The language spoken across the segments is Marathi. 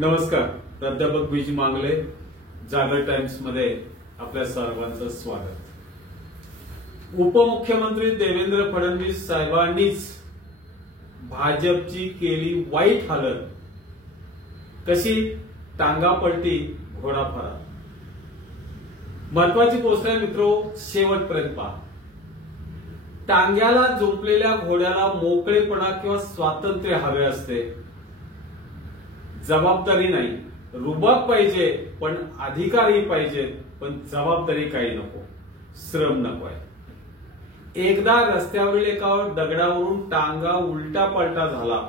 नमस्कार. प्राध्यापक बीज मांगले, जागर टाइम्स मध्ये आपल्या सर्वांचं स्वागत. उपमुख्यमंत्री देवेंद्र फडणवीस साहेबांनीच भाजपची केली वाईट हालत. कशी? टांगा पलटी घोडा फरार. महत्वाची पोस्ट आहे मित्रो, शेवटपर्यंत पहा. टांग्याला झोपलेल्या घोड्याला मोकळेपणा किंवा स्वातंत्र्य हवे असते, जबाबदारी नाही. रुबाब पाहिजे पण अधिकारही पाहिजे, पण जबाबदारी काही नको, श्रम नको आहे. एकदा रस्त्यावरील एका दगडावरून टांगा उलटा पलटा झाला,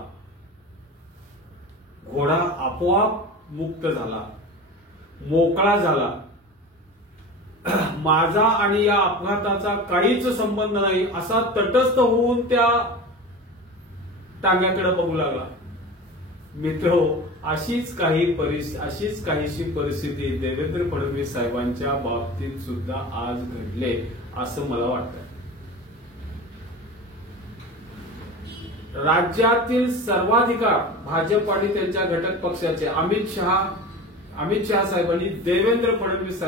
घोडा आपोआप मुक्त झाला, मोकळा झाला. माझा आणि या अपघाताचा काहीच संबंध नाही असा तटस्थ होऊन त्या टांग्याकडे बघू लागला. मित्रो, अशीच काहीशी परिस्थिती देवेंद्र फडणवीस साहेबांच्या बाबतीत सुद्धा आज घडले असं मला वाटतं. राज्यातील सर्वाधिकार भाजप आणि त्यांच्या घटक पक्षाचे अमित शहा साहेबांनी देवेंद्र फडणवीस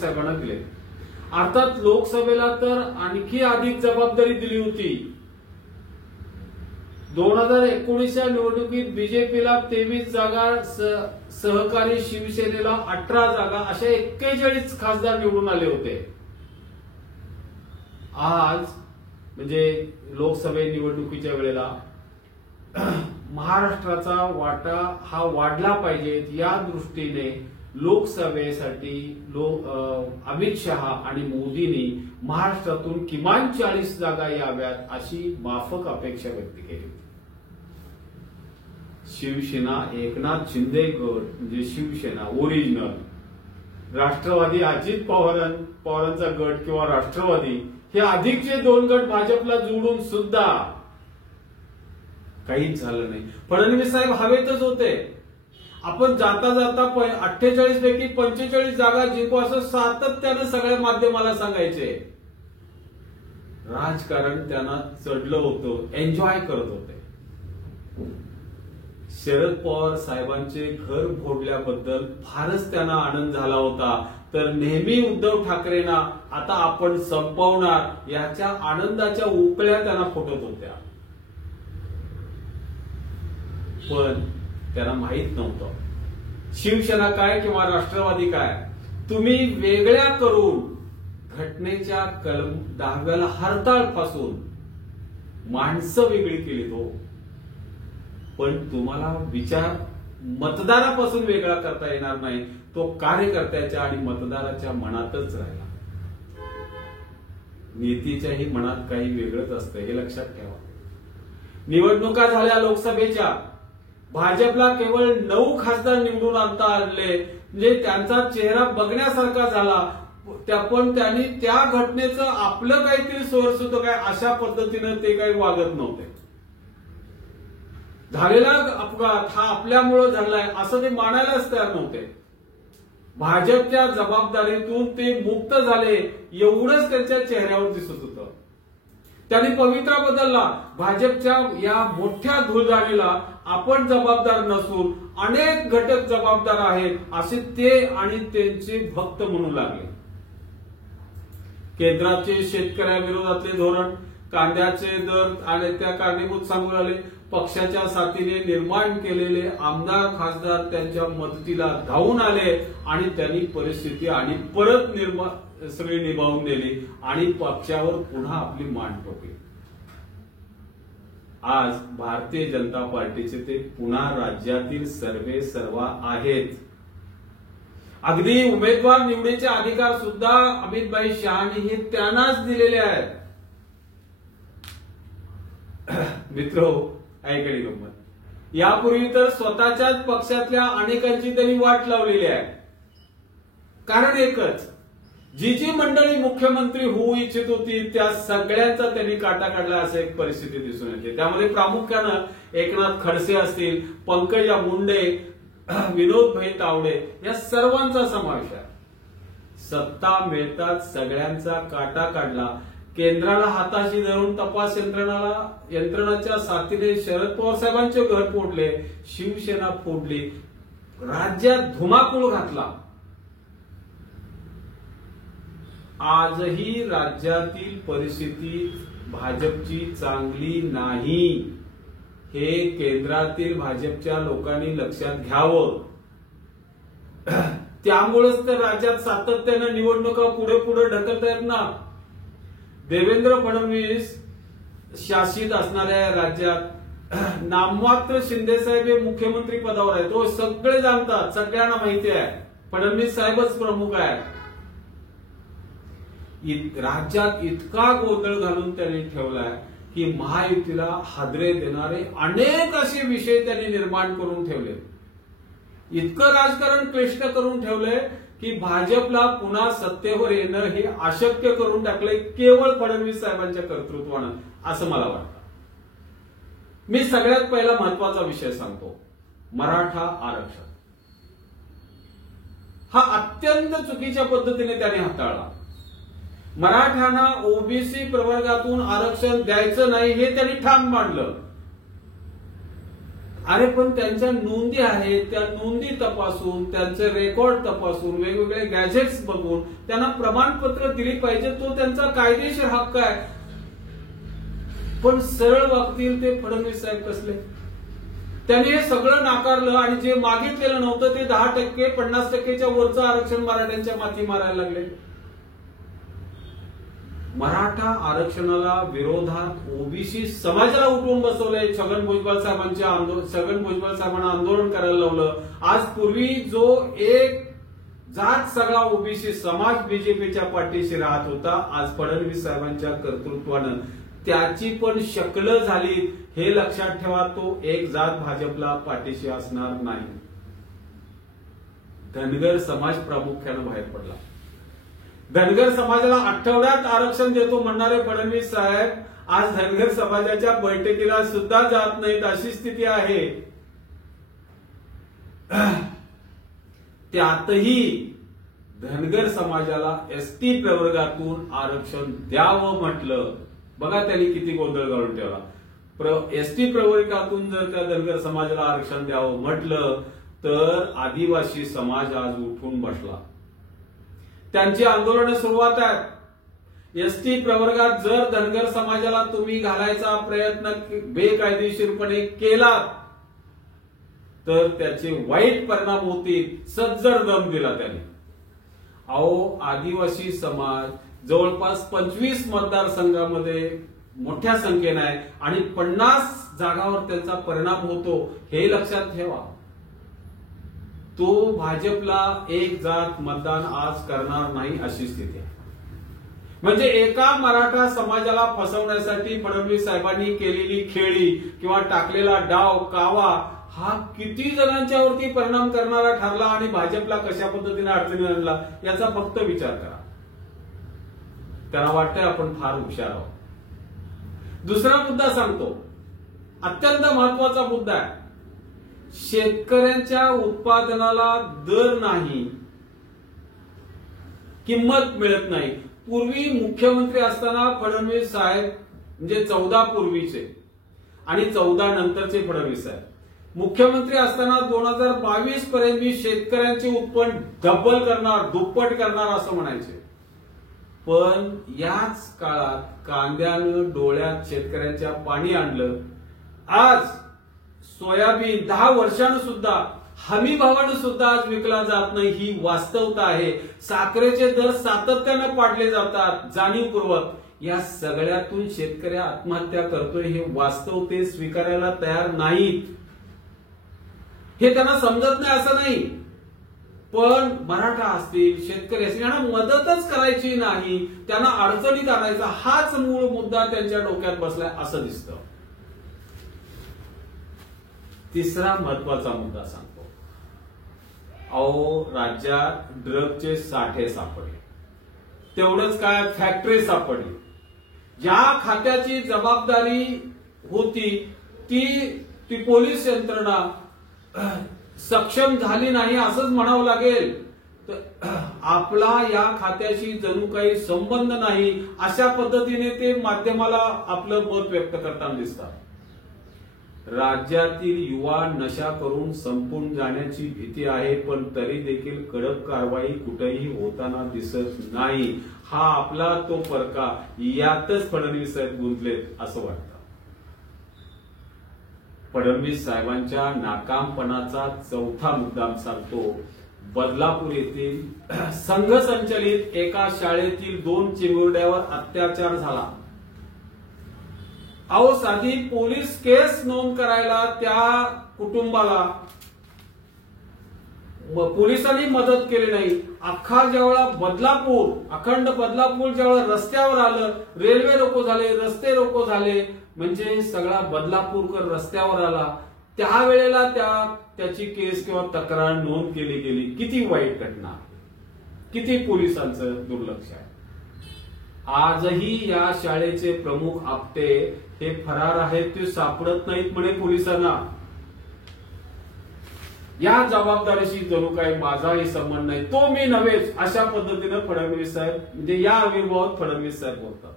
साहेबांना दिले. अर्थात लोकसभेला तर आणखी अधिक जबाबदारी दिली होती. 2019च्या निवडणुकीत बीजेपीला 23 जागा, सहकारी शिवसेनेला 18 जागा, अशा 41 खासदार निवडून आले होते. आज म्हणजे लोकसभे निवडणुकीच्या वेळेला महाराष्ट्राचा वाटा हा वाढला पाहिजे या दृष्टीने लोकसभेसाठी अमित शहा आणि मोदींनी महाराष्ट्रातून किमान 40 जागा याव्यात अशी माफक अपेक्षा व्यक्त केली. शिवसेना एकनाथ शिंदे गट म्हणजे शिवसेना ओरिजिनल, राष्ट्रवादी अजित पवारांचा गट किंवा राष्ट्रवादी, हे अधिकचे 2 गट भाजपला जोडून सुद्धा काहीच झालं नाही. फडणवीस साहेब हवेतच होते. आपण जाता 48 पैकी 45 जागा जिंकू असं सातत्यानं सगळ्या माध्यमाला सांगायचे. राजकारण त्यांना चढलं होतं, एन्जॉय करत होते. शरद पवार साहेबांचे घर फोडल्याबद्दल फारच त्यांना आनंद झाला होता. तर नेहमी उद्धव ठाकरेंना आता आपण संपवणार याच्या आनंदाच्या उकळ्या त्यांना फुटत होत्या. पण त्यांना माहित नव्हतं शिवसेना काय किंवा राष्ट्रवादी काय. तुम्ही वेगळ्या करून घटनेच्या कलम 10व्याला हरताळ फासून माणसं वेगळी केली हो, पण तुम्हाला विचार मतदारापासून वेगळा करता येणार नाही. तो कार्यकर्त्याच्या आणि मतदाराच्या मनातच राहिला. नेत्याच्याही मनात काही वेगळंच असतं, हे लक्षात ठेवा. निवडणुका झाल्या लोकसभेच्या, भाजपला केवळ 9 खासदार निवडून आणता आले, म्हणजे त्यांचा चेहरा बघण्यासारखा झाला. पण त्यांनी त्या घटनेचं आपलं काहीतरी सोर्स होतं काय अशा पद्धतीनं ते काही वागत नव्हते. झालेला अपघात हा आपल्यामुळे झालाय असं ते मानायलाच तयार नव्हते. भाजपच्या जबाबदारीतून ते मुक्त झाले एवढंच त्यांच्या चेहऱ्यावर दिसत होतं. त्यांनी पवित्रा बदलला. भाजपच्या या मोठ्या धुळधाणीला आपण जबाबदार नसून अनेक घटक जबाबदार आहेत असे ते आणि त्यांचे भक्त म्हणू लागले. केंद्राचे शेतकऱ्याविरोधातले धोरण, कांद्याचे दर आणि त्या कारणीभूत सांगू लागले. पक्षाच्या साथीने निर्माण केलेले आमदार खासदार त्यांच्या मदतीला धावून आले आणि त्यांनी परिस्थिती आणि परत सगळी निभावून नेली आणि पक्षावर पुन्हा आपली मान ठोकली. आज भारतीय जनता पार्टीचे ते पुन्हा राज्यातील सर्वे सर्वा आहेत. अगदी उमेदवार निवडीचे अधिकार सुद्धा अमितभाई शहानी हे त्यांनाच दिलेले आहेत. मित्रो, ऐकली गंमत. यापूर्वी तर स्वतःच्याच पक्षातल्या अनेकांची त्यांनी वाट लावलेली आहे. कारण एकच, जी मंडळी मुख्यमंत्री होऊ इच्छित होती त्या सगळ्यांचा त्यांनी काटा काढला असं एक परिस्थिती दिसून येते. त्यामध्ये प्रामुख्यानं एकनाथ खडसे असतील, पंकजा मुंडे, विनोदभाई तावडे या सर्वांचा समावेश आहे. सत्ता मिळताच सगळ्यांचा काटा काढला. केंद्राला हाताशी धरून तपास यंत्रणाच्या साथीने शरद पवार साहेबांचे घर फोडले, शिवसेना फोडली, राज्यात धुमाकूळ घातला. आजही राज्यातील परिस्थिती भाजपची चांगली नाही, हे केंद्रातील भाजपच्या लोकांनी लक्षात घ्यावं. त्यामुळेच तर राज्यात सातत्याने निवडणुका पुढे पुढे ढकलतायत ना. देवेंद्र फडणवीस शासित असणाऱ्या राज्यात नाममात्र शिंदे साहेब हे मुख्यमंत्री पदावर आहेत. तो सगळे जाणतात, सगळ्यांना माहिती आहे फडणवीस साहेबच प्रमुख आहे. राज्यात इतका गोंधळ घालून त्यांनी ठेवलाय की महायुतीला हादरे देणारे अनेक असे विषय त्यांनी निर्माण करून ठेवले. इतकं राजकारण क्लिष्ट करून ठेवलंय की भाजपला पुन्हा सत्तेवर येणं हे अशक्य करून टाकलंय केवळ फडणवीस साहेबांच्या कर्तृत्वानं, असं मला वाटतं. मी सगळ्यात पहिला महत्वाचा विषय सांगतो, मराठा आरक्षण. हा अत्यंत चुकीच्या पद्धतीने त्यांनी हाताळला. मराठ्यांना ओबीसी प्रवर्गातून आरक्षण द्यायचं नाही हे त्यांनी ठाम मांडलं. अरे पण त्यांच्या नोंदी आहेत, त्या नोंदी तपासून, त्यांचे रेकॉर्ड तपासून, वेगवेगळे गॅजेट्स बघून त्यांना प्रमाणपत्र दिली पाहिजे, तो त्यांचा कायदेशीर हक्क आहे. पण सरळ वागतील ते फडणवीस साहेब कसले? त्यांनी हे सगळं नाकारलं आणि जे मागितलेलं नव्हतं ते 10%, 50%च्या वरचं आरक्षण मराठ्यांच्या माथी मारायला लागले. मराठा आरक्षणाला विरोधात ओबीसी समाजाला उठवून बसवलंय. छगन भुजबळ साहेबांना आंदोलन करायला लावलं. आज पूर्वी जो एक जात सगळा ओबीसी समाज बीजेपीच्या पाठीशी राहत होता, आज फडणवीस साहेबांच्या कर्तृत्वानं त्याची पण शक्ल झाली. हे लक्षात ठेवा, तो एक जात भाजपला पाठीशी असणार नाही. धनगर समाज प्रामुख्यानं बाहेर पडला. धनगर समाजाला आठवड्यात आरक्षण देतो म्हणणारे फडणवीस साहेब आज धनगर समाजाच्या बैठकीला सुद्धा जात नाहीत, अशी स्थिती आहे. त्यातही धनगर समाजाला एसटी प्रवर्गातून आरक्षण द्यावं म्हटलं. बघा त्यांनी किती गोंधळ घालून ठेवला. एसटी प्रवर्गातून जर त्या धनगर समाजाला आरक्षण द्यावं म्हटलं तर आदिवासी समाज आज उठून बसला. त्यांची आंदोलन सुरुवात आहे. एसटी प्रवर्गात जर धनगर समाजाला तुम्ही घालायचा प्रयत्न बेकायदेशीरपणे केला तर त्याचे वाईट परिणाम होतील, सज्जड दम दिला त्यांनी. अहो, आदिवासी समाज जवळपास 25 मतदारसंघामध्ये मोठ्या संख्येने आहे आणि 50 जागांवर त्याचा परिणाम होतो, हे लक्षात ठेवा. तो भाजपला एक जात मतदान आज करणार नाही अशी स्थिती आहे. म्हणजे एका मराठा समाजाला फसवण्यासाठी फडणवीस साहेबांनी केलेली खेळी किंवा टाकलेला डाव कावा हा किती जणांच्या वरती परिणाम करणारा ठरला आणि भाजपला कशा पद्धतीने अडचणी आणला याचा फक्त विचार करा. त्यांना वाटतंय आपण फार हुशार आहोत. दुसरा मुद्दा सांगतो, अत्यंत महत्वाचा मुद्दा आहे. शेतकऱ्यांच्या उत्पादनाला दर नाही, किंमत मिळत नाही. पूर्वी मुख्यमंत्री असताना फडणवीस साहेब म्हणजे 14 पूर्वीचे आणि 14 नंतरचे फडणवीस साहेब मुख्यमंत्री असताना 2022 पर्यंत मी शेतकऱ्यांचे उत्पन्न डबल करणार, दुप्पट करणार असं म्हणायचे. पण याच काळात कांद्यानं डोळ्यात शेतकऱ्यांच्या पाणी आणलं. आज सोयाबीन 10 वर्षांनं सुद्धा हमी भावानं सुद्धा आज विकला जात नाही, ही वास्तवता आहे. साखरेचे दर सातत्यानं पाडले जातात जाणीवपूर्वक. या सगळ्यातून शेतकरी आत्महत्या करतोय हे वास्तव ते स्वीकारायला तयार नाहीत. हे त्यांना समजत नाही असं नाही, पण मराठा असतील, शेतकरी असतील यांना मदतच करायची नाही, त्यांना अडचणीत आणायचा हाच मूळ मुद्दा त्यांच्या डोक्यात बसलाय असं दिसतं. तिसरा महत्वाचा मुद्दा सांगतो. अहो, राज्यात ड्रगचे साठे सापडले. तेवढंच काय, फॅक्टरी सापडली. ज्या खात्याची जबाबदारी होती ती पोलीस यंत्रणा सक्षम झाली नाही असंच म्हणावं लागेल. तर आपला या खात्याशी जणू काही संबंध नाही, अशा पद्धतीने ते माध्यमाला आपलं मत व्यक्त करताना दिसतात. राज्यातील युवा नशा करून संपून जाण्याची भीती आहे, पण तरी देखील कडक कारवाई कुठेही होताना दिसत नाही. हा आपला तो फरका, यातच फडणवीस साहेब गुंतलेत असं वाटतं. फडणवीस साहेबांच्या नाकामपणाचा चौथा मुद्दा सांगतो. बदलापूर येथील संघ संचलित एका शाळेतील 2 चिमुरड्यावर अत्याचार झाला. अहो, साधी पोलीस केस नोंद करायला त्या कुटुंबाला पोलिसांनी मदत केली नाही. अख्खा ज्यावेळा अखंड बदलापूर ज्यावेळा रस्त्यावर आलं, रेल्वे रोको झाले, रस्ते रोको झाले, म्हणजे सगळा बदलापूरकर रस्त्यावर आला, त्यावेळेला त्याची केस किंवा तक्रार नोंद केली गेली. किती वाईट घटना, किती पोलिसांचं दुर्लक्ष आहे. आजही या शाळेचे प्रमुख आपटे हे फरार आहेत, ते सापडत नाहीत म्हणे पोलिसांना. या जबाबदारीशी जणू काही माझाही संबंध नाही, तो मी नव्हेच, अशा पद्धतीनं फडणवीस साहेब म्हणजे या आविर्भावात फडणवीस साहेब बोलतात.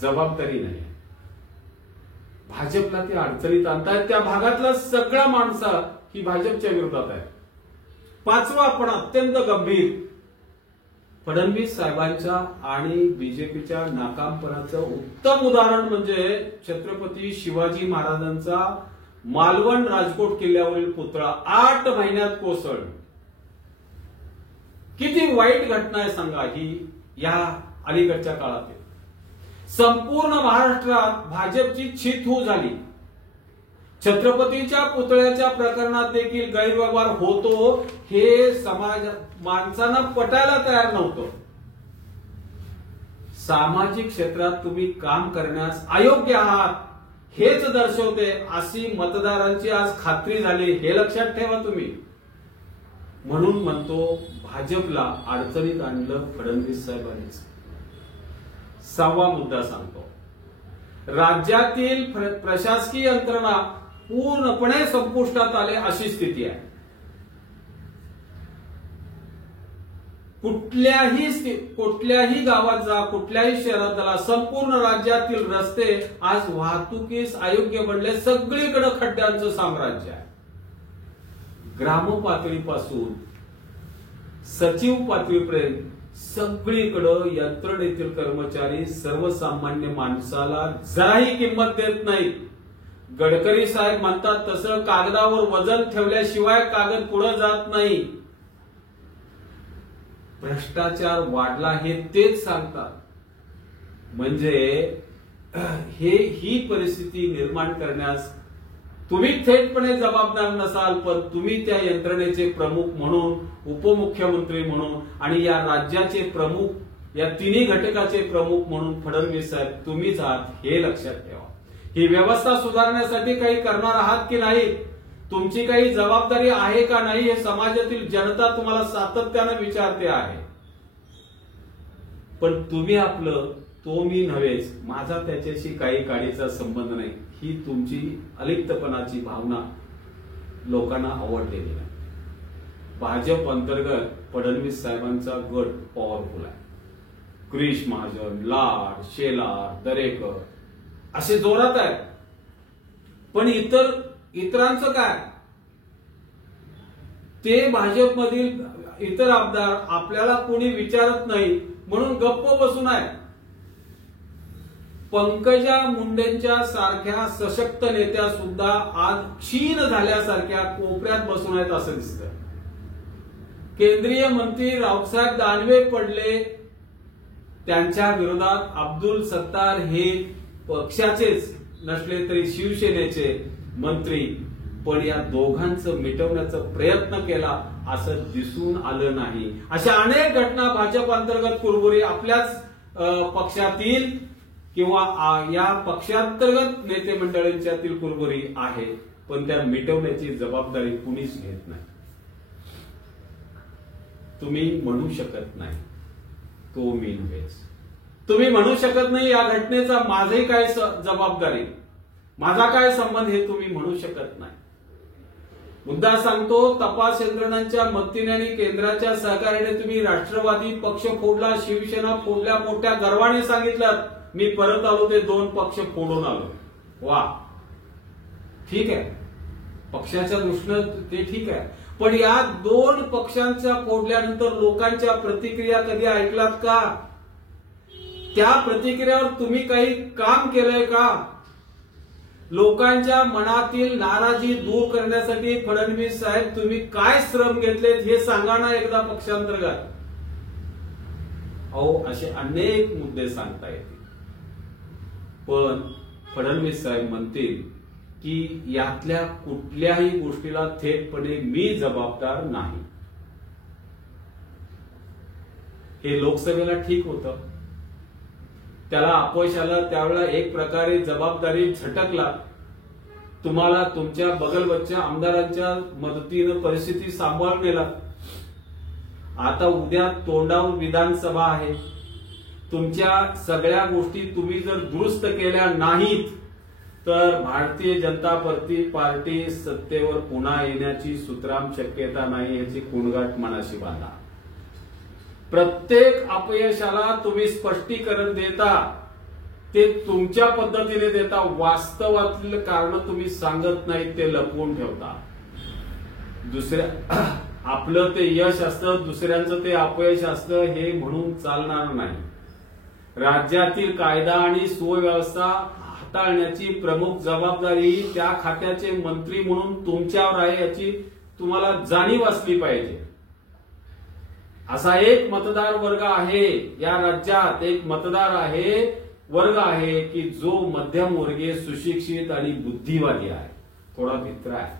जबाबदारी नाही, भाजपला ते अडचणीत आणतायत. त्या भागातला सगळा माणसं ही भाजपच्या विरोधात आहे. 5वा पण अत्यंत गंभीर, फडणवीस साहेबांच्या आणि बीजेपीच्या नाकामपणाचं उत्तम उदाहरण म्हणजे छत्रपती शिवाजी महाराजांचा मालवण राजकोट किल्ल्यावरील पुतळा 8 महिन्यात कोसळला. किती वाईट घटना आहे सांगा ही या अलीकडच्या काळात. संपूर्ण महाराष्ट्रात भाजपची छितू झाली. छत्रपतीच्या पुतळ्याच्या प्रकरणात देखील गैरव्यवहार होतो हे समाज माणसांना पटायला तयार नव्हतं. सामाजिक क्षेत्रात तुम्ही काम करण्यास अयोग्य आहात हेच दर्शवते अशी मतदारांची आज खात्री झाली, हे लक्षात ठेवा तुम्ही. म्हणून म्हणतो भाजपला अडचणीत आणलं फडणवीस साहेबांनीच. 6वा मुद्दा सांगतो. राज्यातील प्रशासकीय यंत्रणा पूर्णपणे संपुष्टात आले अशी स्थिती आहे. कुठल्याही गावात जा, कुठल्याही शहरात जा, संपूर्ण राज्यातील रस्ते आज वाहतुकीस अयोग्य बनले. सगळीकडे खड्ड्यांचं साम्राज्य आहे. ग्राम पातळीपासून सचिव पातळीपर्यंत सगळीकडे यंत्रणेतील कर्मचारी सर्वसामान्य माणसाला जराही किंमत देत नाहीत. गडकरी साहेब म्हणतात तसं कागदावर वजन ठेवल्याशिवाय कागद पुढे जात नाही. भ्रष्टाचार वाढला हे तेच सांगतात. म्हणजे ही परिस्थिती निर्माण करण्यास तुम्ही थेटपणे जबाबदार नसाल, पण तुम्ही त्या यंत्रणेचे प्रमुख म्हणून, उपमुख्यमंत्री म्हणून आणि या राज्याचे प्रमुख, या तिन्ही घटकाचे प्रमुख म्हणून फडणवीस साहेब तुम्हीच आहात, हे लक्षात ठेवा. ही व्यवस्था सुधारण्यासाठी काही करणार आहात की नाही, तुमची काही जबाबदारी आहे का नाही, हे समाजातील जनता तुम्हाला सातत्याने विचारते आहे. पण तुम्ही आपलं तो मी नव्हेच, माझा त्याच्याशी काही काडीचा संबंध नाही, ही तुमची अलिप्तपणाची भावना लोकांना आवडलेली नाही. भाजप अंतर्गत फडणवीस साहेबांचा गट पॉवरफुल आहे. क्रिश महाजन, लाड, शेलार, दरेकर असे जोरात आहेत. पण इतरांचं काय, ते भाजपमधील इतर आमदार आपल्याला कोणी विचारत नाही म्हणून गप्प बसून आहे. पंकजा मुंडेंच्या सारख्या सशक्त नेत्या सुद्धा आज क्षीण झाल्यासारख्या कोपऱ्यात बसून आहेत असं दिसतं. केंद्रीय मंत्री रावसाहेब दानवे पडले, त्यांच्या विरोधात अब्दुल सत्तार हे पक्षाचेच नसले तरी शिवसेनेचे मंत्री, पण या दोघांचं मिटवण्याचा प्रयत्न केला असं दिसून आलं नाही. अशा अनेक घटना भाजप अंतर्गत कुरबुरी आपल्याच पक्षातील किंवा या पक्षांतर्गत नेते मंडळींच्यातील कुरबुरी आहे, पण त्या मिटवण्याची जबाबदारी कुणीच घेत नाही. तुम्ही म्हणू शकत नाही तो मी नव्हेच, तुम्ही म्हणू शकत नाही या घटनेचा माझही काय जबाबदारी, माझा काय संबंध, हे तुम्ही म्हणू शकत नाही. मुद्दा सांगतो, तपास यंत्रणांच्या मदतीने आणि केंद्राच्या सहकार्याने तुम्ही राष्ट्रवादी पक्ष फोडला, शिवसेना फोडल्या, मोठ्या गर्वाने सांगितलं. मी परत आलो ते 2 पक्ष फोडून आलो. वा, ठीक आहे, पक्षाच्या दृष्टीनं ते ठीक आहे. पण या 2 पक्षांच्या फोडल्यानंतर लोकांच्या प्रतिक्रिया कधी ऐकलात का? त्या प्रतिक्रियावर तुम्ही काही काम केलंय का? लोकांच्या मनातील नाराजी दूर करण्यासाठी फडणवीस साहेब तुम्ही काय श्रम घेतलेत हे सांगा ना एकदा पक्षांतर्गत. अहो, असे अनेक मुद्दे सांगता येतील, पण फडणवीस साहेब म्हणतील की यातल्या कुठल्याही गोष्टीला थेटपणे मी जबाबदार नाही. हे लोकसभेला ठीक होतं, त्याला अपयश आलं, त्यावेळेला एक प्रकारे जबाबदारी झटकला. तुम्हाला तुमच्या बगलवरच्या आमदारांच्या मदतीनं परिस्थिती सांभाळून नेला. आता उद्या तोंडावर विधानसभा आहे. तुमच्या सगळ्या गोष्टी तुम्ही जर दुरुस्त केल्या नाहीत तर भारतीय जनता पार्टी सत्तेवर पुन्हा येण्याची सुतराम शक्यता नाही, याची कुणगाठ मनाशी बांधा. प्रत्येक अपयशाला तुम्ही स्पष्टीकरण देता, ते तुमच्या पद्धतीने देता. वास्तवातील कारण तुम्ही सांगत नाही, ते लपवून ठेवता. दुसऱ्या आपलं ते यश असतं, दुसऱ्यांचं ते अपयश असतं, हे म्हणून चालणार नाही. राज्यातील कायदा आणि सुव्यवस्था हाताळण्याची प्रमुख जबाबदारी त्या खात्याचे मंत्री म्हणून तुमच्यावर आहे, याची तुम्हाला जाणीव असली पाहिजे. असा एक मतदार वर्ग आहे या राज्यात, एक मतदार वर्ग आहे की जो मध्यमवर्गीय, सुशिक्षित आणि बुद्धिवादी आहे, थोडा मित्र आहे.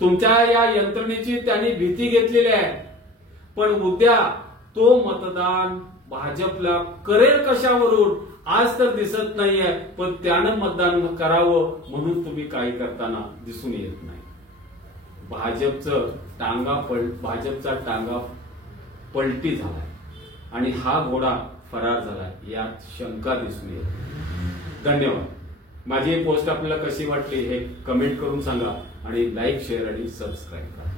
तुमच्या या यंत्रणेची त्यांनी भीती घेतलेली आहे, पण उद्या तो मतदान भाजपला करेल कशावरून आज तर दिसत नाहीये, पण त्यानं मतदान करावं म्हणून तुम्ही काही करताना दिसून येत नाही. भाजपचा टांगा पलटी झालाय आणि हा घोडा फरार झालाय, यात शंका दिसून येते. धन्यवाद. माझी पोस्ट आपल्याला कशी वाटली हे कमेंट करून सांगा आणि लाईक, शेअर आणि सबस्क्राईब करा.